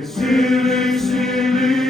Oi, oi, oi, oi, oi, oi, oi, oi,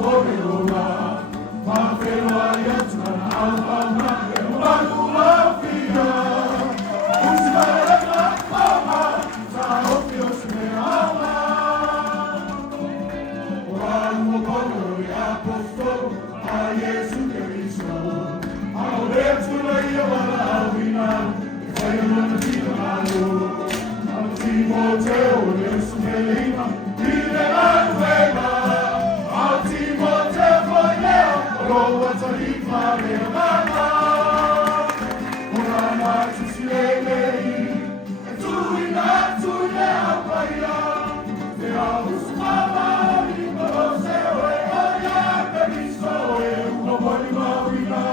oi, oi, oi, Roho wa taifa leamama, Mwana tusielei, tuina tunea upaya, Lea usimama nikolosewe, oya kerisoe, umoboni mawina,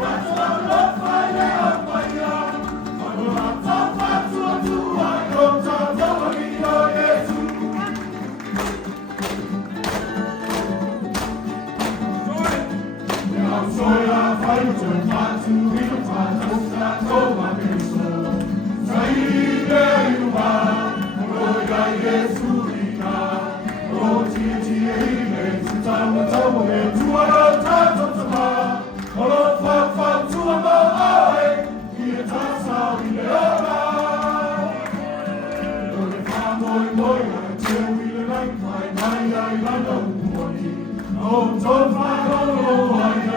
Watu wanofanya upaya, Wadona tofatu watua, Yota towa miyo Yesu. Soya fighter matu hipata usta ma peso Saide yuba Roya Yesu ina Roti ine Tutamu tamu he Tuara tato tama Olo fa fa tuama ae Ie tasa uleona Lore fa moi moi Te uile nai mai ai lana umoni No tofa no ai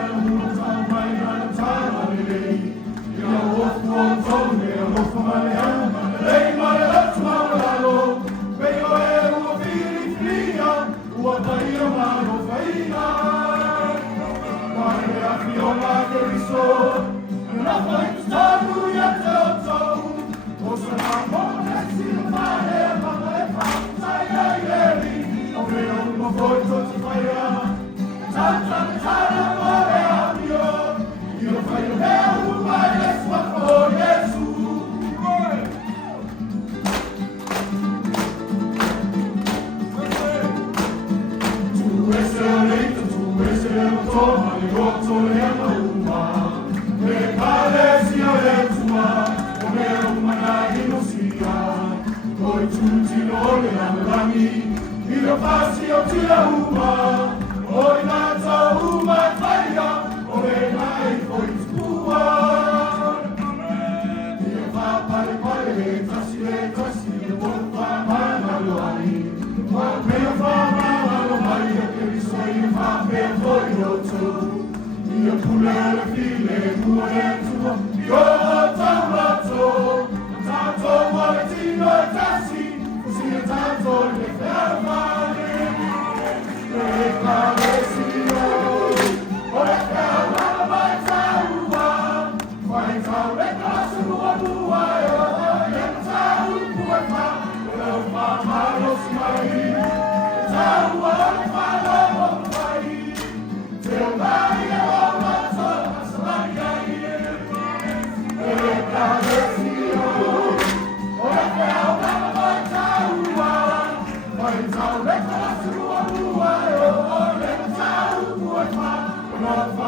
Io passi o ti la uma, oi nato uma faglia, oi mai foi tua. Io fa pare tassi, buon fa mano ai. Ma me fa mano mai che mi sei fa per voi rotto. Io pure le file due tua, io tanto vuole ti noi tassi, così tanto le ferma. Not